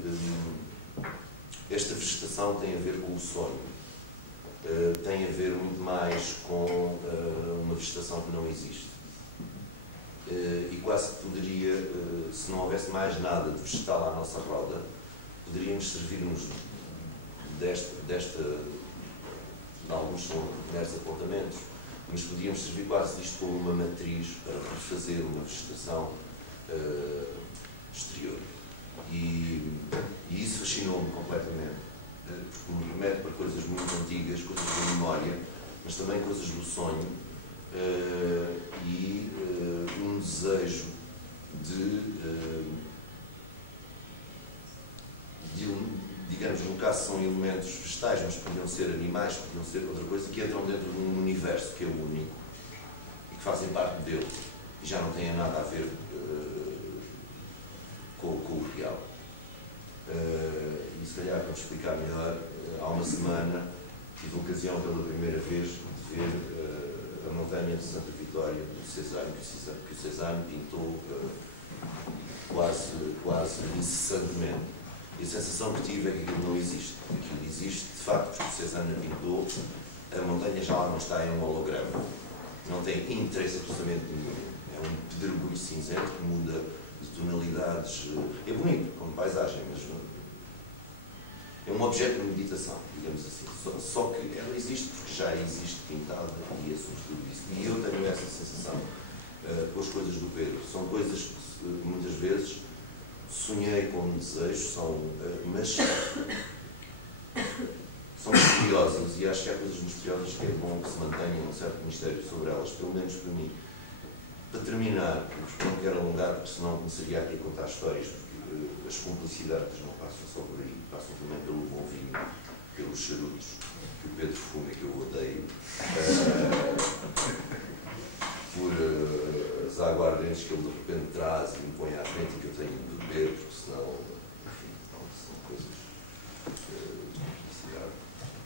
esta vegetação tem a ver com o sonho. Tem a ver muito mais com uma vegetação que não existe. E quase que poderia, se não houvesse mais nada de vegetal à nossa roda, poderíamos servir-nos alguns são meros apontamentos, mas podíamos servir quase disto como uma matriz para refazer uma vegetação exterior. E isso fascinou-me completamente, porque me remete para coisas muito antigas, coisas da memória, mas também coisas do sonho e um desejo digamos, no caso são elementos vegetais, mas podiam ser animais, podiam ser outra coisa, que entram dentro de um universo que é o único e que fazem parte dele e já não têm nada a ver com o real. E se calhar, para explicar melhor, há uma semana tive a ocasião pela primeira vez de ver a montanha de Santa Vitória do Cézanne, que o Cézanne pintou quase incessantemente. E a sensação que tive é que aquilo não existe. Aquilo existe, de facto, porque o Cézanne pintou, a montanha já lá não está, é um holograma. Não tem interesse absolutamente nenhum. É um pedregulho cinzento que muda de tonalidades. É bonito, como paisagem, mas é um objeto de meditação, digamos assim. Só que ela existe porque já existe pintada e é sobretudo isso. E eu tenho essa sensação com as coisas do Pedro. São coisas que muitas vezes sonhei com desejos, mas são misteriosas e acho que há coisas misteriosas que é bom que se mantenha um certo mistério sobre elas, pelo menos para mim. Para terminar, porque não quero alongar, porque senão começaria aqui a contar histórias, porque as cumplicidades não passam só por aí, passam também pelo bom vinho, pelos charutos que o Pedro fuma e que eu odeio, por as aguardentes que ele de repente traz e me põe à frente e que eu tenho de beber, porque senão, enfim, são coisas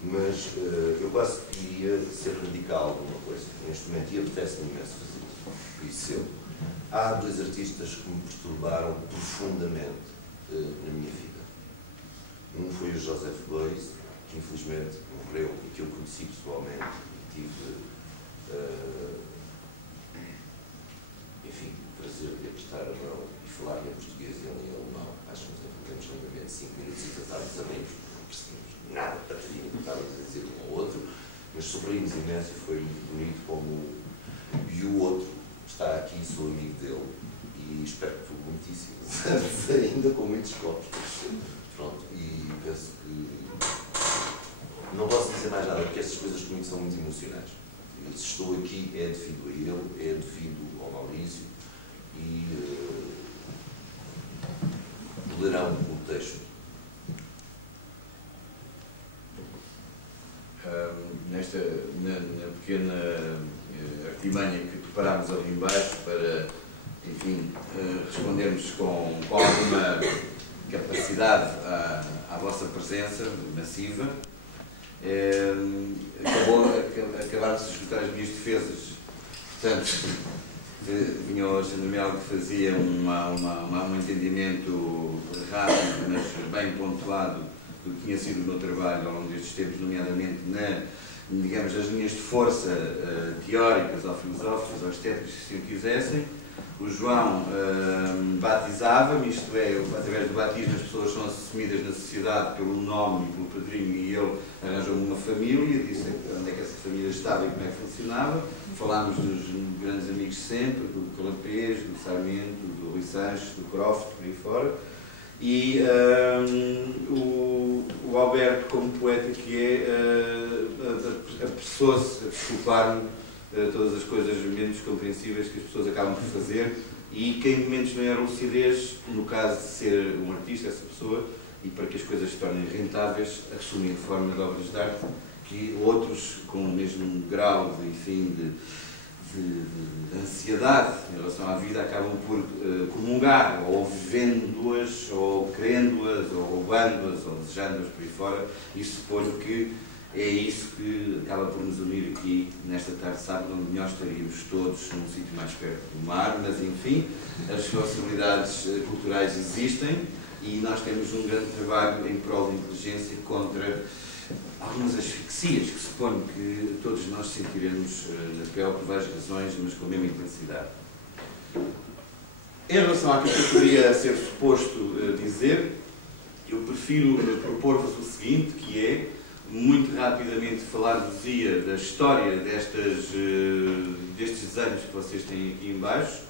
mas eu quase queria ser radical numa coisa, neste momento, e apetece-me imenso fazer isso. Há 2 artistas que me perturbaram profundamente na minha vida. Um foi o Joseph Beuys, que infelizmente morreu e que eu conheci pessoalmente e tive enfim, o prazer de apertar a mão e falar em português e em alemão. Acho que nos entendemos longamente 5 minutos e tratámos amigos, não percebemos nada para que estávamos a dizer um ao outro, mas sofrimos imenso e foi muito bonito como... E o outro está aqui, sou amigo dele, e e espero que tu muitíssimos anos ainda, com muitos copos. Pronto, e penso que não posso dizer mais nada, porque estas coisas comigo são muito emocionais. Se estou aqui é devido a ele, é devido ao Maurício, e lerão o texto. Na pequena artimanha que preparámos ali embaixo para, enfim, respondermos com alguma capacidade à vossa presença massiva, acabaram-se de esgotar as minhas defesas. Portanto, vinha o Alexandre Melo, que fazia um entendimento rápido, mas bem pontuado do que tinha sido o meu trabalho ao longo destes tempos, nomeadamente digamos, as linhas de força teóricas ou filosóficas ou estéticas, se o quisessem. O João batizava-me, isto é, através do batismo as pessoas são assumidas na sociedade pelo nome e pelo padrinho, e ele arranjou-me uma família, disse onde é que essa família estava e como é que funcionava. Falámos dos grandes amigos sempre, do Calapês, do Sarmento, do Rui Sanches, do Croft, por aí fora. E o Alberto, como poeta que é, apressou-se a desculpar-me todas as coisas menos compreensíveis que as pessoas acabam por fazer, e que em momentos não era lucidez, no caso de ser um artista, essa pessoa, e para que as coisas se tornem rentáveis, assumem a forma de obras de arte que outros, com o mesmo grau de, enfim, de ansiedade em relação à vida, acabam por comungar, ou vivendo-as, ou querendo-as, ou roubando-as, ou desejando-as por aí fora, e suponho que é isso que acaba por nos unir aqui nesta tarde de sábado, onde nós estaríamos todos num sítio mais perto do mar, mas enfim, as responsabilidades culturais existem e nós temos um grande trabalho em prol da inteligência contra algumas asfixias que suponho que todos nós sentiremos na pele por várias razões, mas com a mesma intensidade. Em relação àquilo que eu poderia ser suposto dizer, eu prefiro propor-vos o seguinte, que é muito rapidamente falar-vos-ia da história destes desenhos que vocês têm aqui em baixo,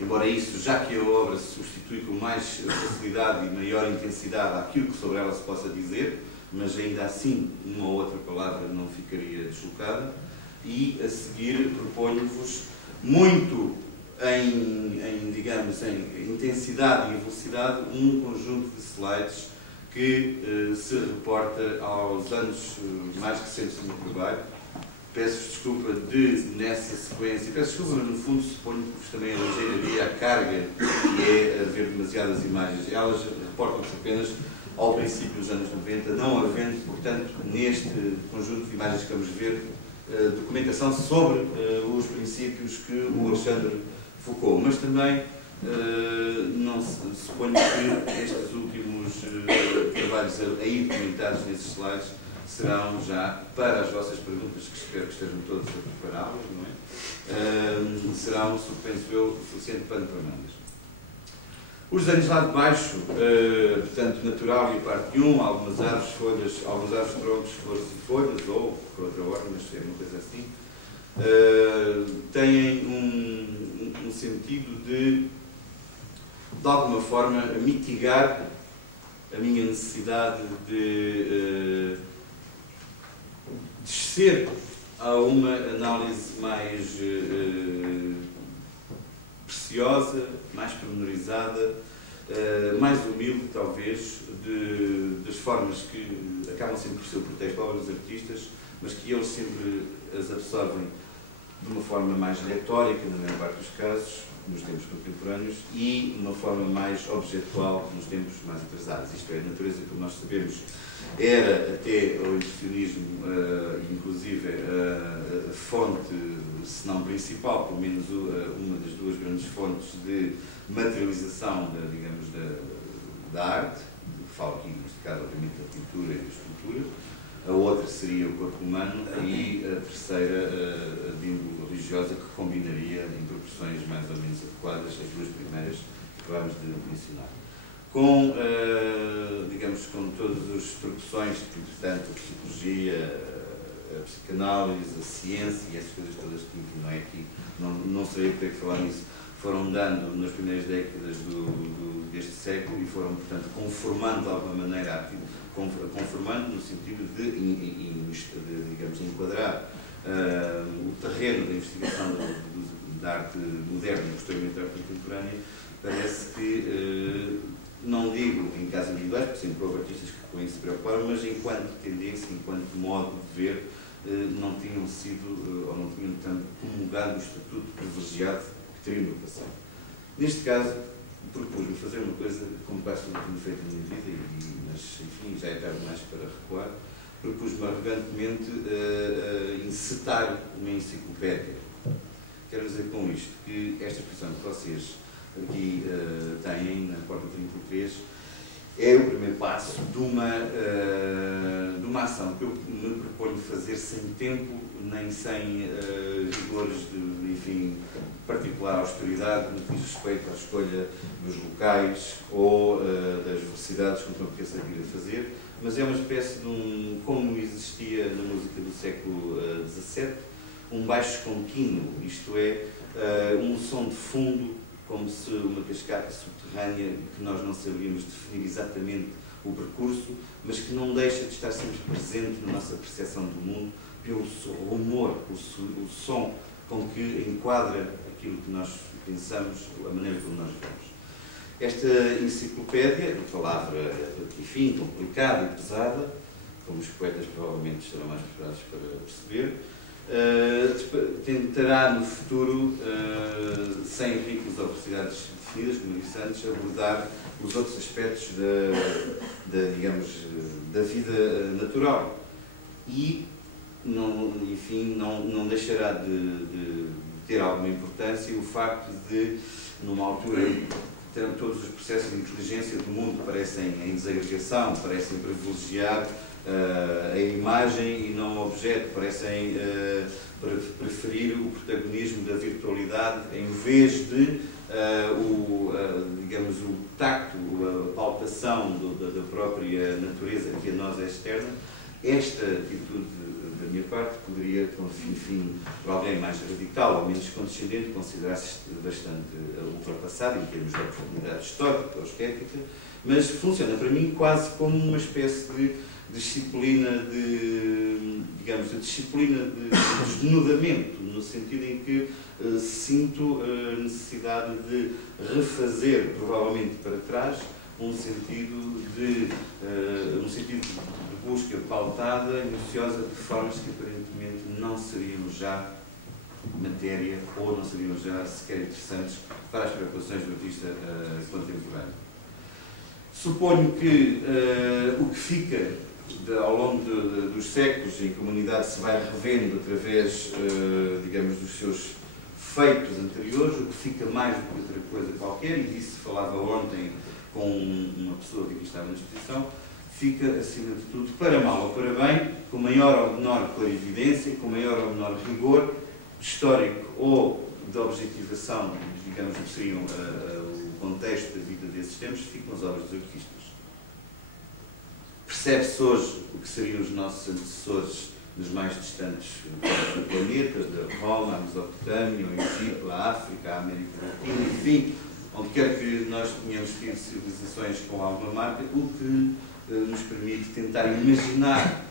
embora isso, já que a obra se substitui com mais facilidade e maior intensidade àquilo que sobre ela se possa dizer, mas ainda assim uma ou outra palavra não ficaria deslocada, e a seguir proponho-vos muito digamos, em intensidade e velocidade, um conjunto de slides que se reporta aos anos mais recentes do meu trabalho. Peço desculpa nessa sequência, peço desculpa, mas no fundo suponho que vos também aligeraria a carga que é haver demasiadas imagens. Elas reportam-se apenas ao princípio dos anos 90, não havendo, portanto, neste conjunto de imagens que vamos ver, documentação sobre os princípios que o Alexandre focou, mas também não suponho que estes últimos trabalhos aí documentados nesses slides serão já, para as vossas perguntas, que espero que estejam todos a prepará-las, não é? Serão, penso eu, suficiente pano para mangas. Os desenhos lá de baixo, portanto, natural e parte 1, algumas árvores, folhas, alguns árvores, troncos, flores e folhas, ou por outra ordem, mas é uma coisa assim, têm um sentido de alguma forma, mitigar a minha necessidade de descer a uma análise mais preciosa, mais pormenorizada, mais humilde, talvez, das formas que acabam sempre por ser o pretexto para obras artistas, mas que eles sempre as absorvem de uma forma mais retórica, na maior parte dos casos, nos tempos contemporâneos, e de uma forma mais objetual nos tempos mais atrasados. Isto é, a natureza, como nós sabemos, era até o impressionismo, inclusive, a fonte, se não principal, pelo menos uma das duas grandes fontes de materialização, digamos, da arte, falo aqui, neste caso, obviamente, da pintura e da escultura. A outra seria o corpo humano, e a terceira, a de índole religiosa, que combinaria em proporções mais ou menos adequadas as duas primeiras que acabámos de mencionar. Com, digamos, com todas as proporções que, entretanto, a psicologia, a psicanálise, a ciência e essas coisas todas que, enfim, não é aqui, não serei eu que tenho que falar nisso, foram dando nas primeiras décadas deste século e foram, portanto, conformando de alguma maneira, conformando no sentido de digamos, enquadrar o terreno da investigação da arte moderna e posteriormente da arte contemporânea. Parece que, não digo em casos individuais, porque sempre houve artistas que com isso se preocuparam, mas enquanto tendência, enquanto modo de ver, não tinham sido, ou não tinham tanto comungado o estatuto privilegiado que teriam no passado. Neste caso, propus-me fazer uma coisa como quase tudo que tenho feito na minha vida, mas enfim, já é tarde mais para recuar. Propus-me arrogantemente encetar uma enciclopédia. Quero dizer com isto que esta expressão que vocês aqui têm na porta 33 é o primeiro passo de uma ação que eu me proponho fazer sem tempo nem sem rigores de, enfim, particular austeridade no que diz respeito à escolha dos locais ou das velocidades com que eu quero vir a fazer, mas é uma espécie de como existia na música do século XVII, um baixo contínuo, isto é, um som de fundo, como se uma cascata subterrânea que nós não sabíamos definir exatamente o percurso, mas que não deixa de estar sempre presente na nossa percepção do mundo, pelo rumor, o som com que enquadra aquilo que nós pensamos, a maneira como nós vemos. Esta enciclopédia, a palavra, enfim, complicada e pesada, como os poetas provavelmente estarão mais preparados para perceber, tentará no futuro, sem ricos ou velocidades definidas, como disse antes, abordar os outros aspectos digamos, da vida natural e não deixará de ter alguma importância o facto de, numa altura em que todos os processos de inteligência do mundo parecem em desagregação, parecem privilegiar a imagem e não o objeto, parecem preferir o protagonismo da virtualidade em vez de digamos, o tacto, a palpação da própria natureza que a nós é externa. Esta atitude da minha parte poderia, enfim, para alguém mais radical ou menos condescendente, considerar-se bastante ultrapassada em termos de oportunidade histórica ou estética, mas funciona para mim quase como uma espécie de disciplina digamos, de disciplina de desnudamento, no sentido em que sinto a necessidade de refazer, provavelmente para trás, um sentido de busca pautada, minuciosa, de formas que aparentemente não seriam já matéria ou não seriam já sequer interessantes para as preocupações do artista contemporâneo. Suponho que o que fica ao longo dos séculos em que a humanidade se vai revendo através, digamos, dos seus feitos anteriores, o que fica mais do que outra coisa qualquer, e disso falava ontem com uma pessoa que aqui estava na exposição, fica, acima de tudo, para mal ou para bem, com maior ou menor clarividência, com maior ou menor rigor histórico ou de objetivação, digamos, que seriam o contexto da vida desses tempos, ficam as obras dos artistas. Percebe-se hoje o que seriam os nossos antecessores nos mais distantes pontos do planeta, da Roma, a Mesopotâmia, o Egito, a África, a América Latina, enfim, onde quer que nós tenhamos tido civilizações com alguma marca, o que nos permite tentar imaginar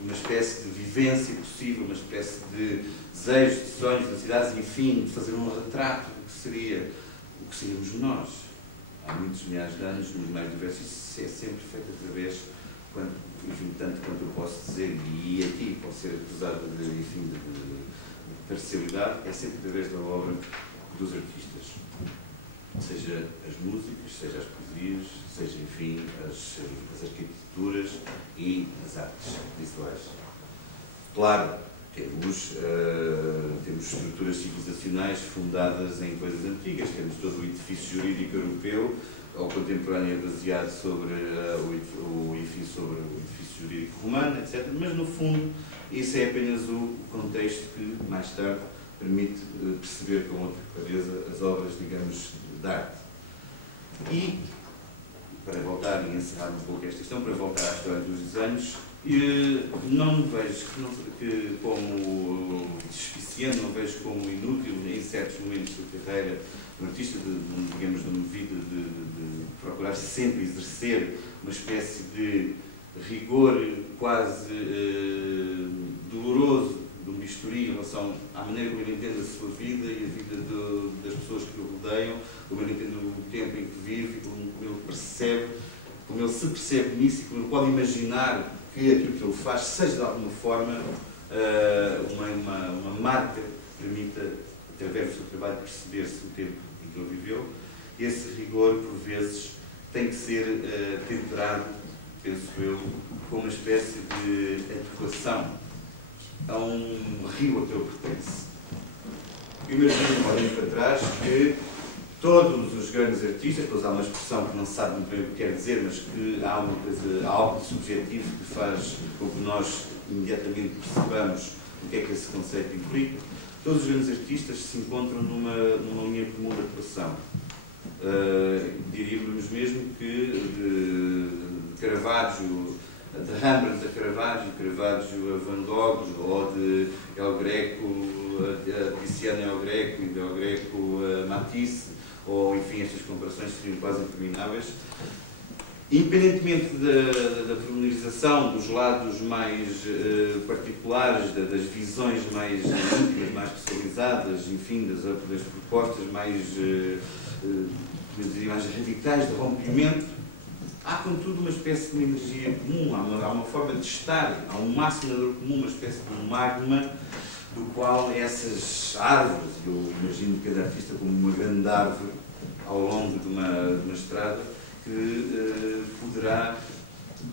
uma espécie de vivência possível, uma espécie de desejos, de sonhos, de cidades, enfim, de fazer um retrato do que seria o que seríamos nós. Há muitos milhares de anos, nos mais diversos, isso é sempre feito através, enfim, tanto quanto eu posso dizer, e aqui pode ser acusado de parcialidade, é sempre através da obra dos artistas. Seja as músicas, seja as poesias, seja, enfim, as arquiteturas e as artes visuais. Claro, temos estruturas civilizacionais fundadas em coisas antigas, temos todo o edifício jurídico europeu, ou contemporâneo baseado sobre o edifício jurídico romano, etc. Mas, no fundo, isso é apenas o contexto que, mais tarde, permite perceber com outra clareza as obras, digamos, de arte. E para voltar e encerrar um pouco esta questão, para voltar à história dos desenhos, não me vejo como despiciante, não vejo como inútil em certos momentos da carreira do artista, digamos, de uma vida de procurar sempre exercer uma espécie de rigor quase doloroso do bisturi em relação à maneira como ele entende a sua vida e a vida das pessoas que o rodeiam, como ele entende o tempo em que vive, como ele percebe, como ele se percebe nisso e como ele pode imaginar que aquilo que ele faz seja de alguma forma uma marca que permita, através do seu trabalho, perceber-se o tempo em que ele viveu. E esse rigor, por vezes, tem que ser temperado, penso eu, com uma espécie de adequação a um rio a que ele pertence. Imagino, olhando para trás, que todos os grandes artistas, pois há uma expressão que não se sabe muito bem o que quer dizer, mas que há algo de subjetivo que faz com que nós imediatamente percebamos o que é que esse conceito implica. Todos os grandes artistas se encontram numa linha comum de atuação. Diríamos mesmo que de Caravaggio, de Rembrandt a Caravaggio a Van Gogh, ou de El Greco a Tiziano El Greco e de El Greco a Matisse, ou enfim, estas comparações seriam quase intermináveis. Independentemente da pormenorização, dos lados mais particulares, das visões mais íntimas, mais especializadas, enfim, das propostas mais radicais de rompimento, há, contudo, uma espécie de energia comum, há uma forma de estar, há um máximo comum, uma espécie de um magma do qual essas árvores, eu imagino cada artista como uma grande árvore ao longo de uma estrada, que poderá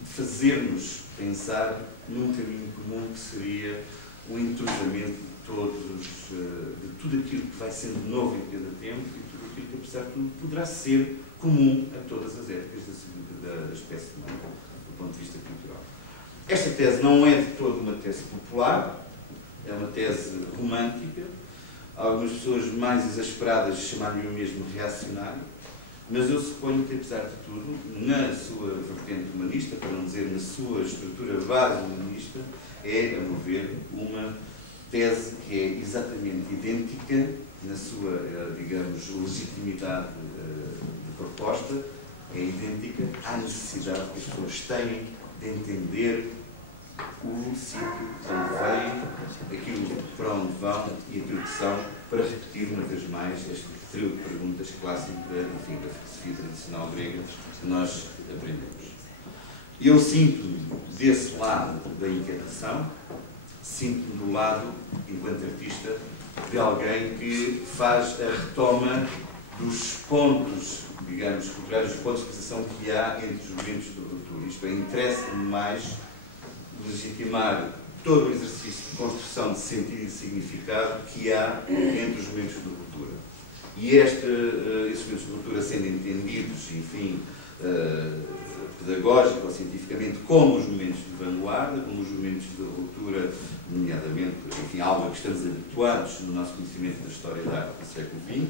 fazer-nos pensar num caminho comum que seria o entrosamento de tudo aquilo que vai sendo novo em cada tempo e tudo aquilo que, apesar de tudo, poderá ser comum a todas as épocas da espécie humana, do ponto de vista cultural. Esta tese não é de todo uma tese popular, é uma tese romântica. Algumas pessoas mais exasperadas chamaram-lhe mesmo reacionário, mas eu suponho que, apesar de tudo, na sua vertente humanista, para não dizer na sua estrutura base humanista, é, a meu ver, uma tese que é exatamente idêntica na sua, digamos, legitimidade de proposta, é idêntica à necessidade que as pessoas têm de entender o sítio onde vêm, aquilo para onde vão e aquilo que são, para repetir uma vez mais este trio de perguntas clássico da filosofia tradicional grega que nós aprendemos. Eu sinto-me desse lado da inquietação, sinto-me do lado, enquanto artista, de alguém que faz a retoma dos pontos, digamos, culturais, dos pontos de fixação que há entre os momentos de ruptura. Isto é, interessa-me mais legitimar todo o exercício de construção de sentido e significado que há entre os momentos de ruptura. E esses momentos de ruptura sendo entendidos, enfim, pedagógico ou cientificamente, como os momentos de vanguarda, como os momentos de ruptura, nomeadamente, enfim, algo a que estamos habituados no nosso conhecimento da história da arte do século XX.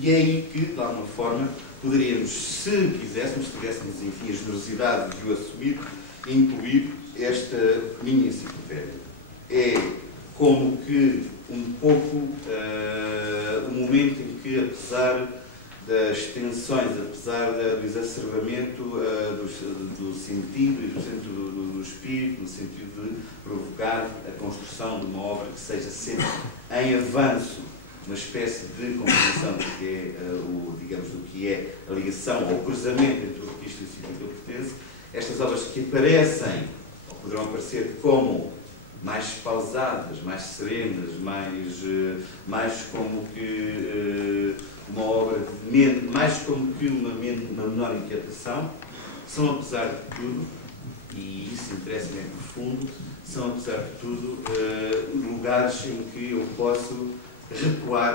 E é aí que, de alguma forma, poderíamos, se quiséssemos, se tivéssemos, enfim, a generosidade de o assumir, incluir esta minha enciclopédia. É como que um pouco o momento em que, apesar das tensões, apesar do exacerbamento do sentido e do espírito, no sentido de provocar a construção de uma obra que seja sempre em avanço, uma espécie de compreensão do que é, digamos, do que é a ligação ou o cruzamento entre o artista e o sítio que ele pertence, estas obras que aparecem, ou poderão aparecer como mais pausadas, mais serenas, mais como que uma obra mais como que uma menor inquietação, são, apesar de tudo, e isso interessa-me profundo, são, apesar de tudo, lugares em que eu posso recuar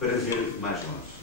para ver mais longe.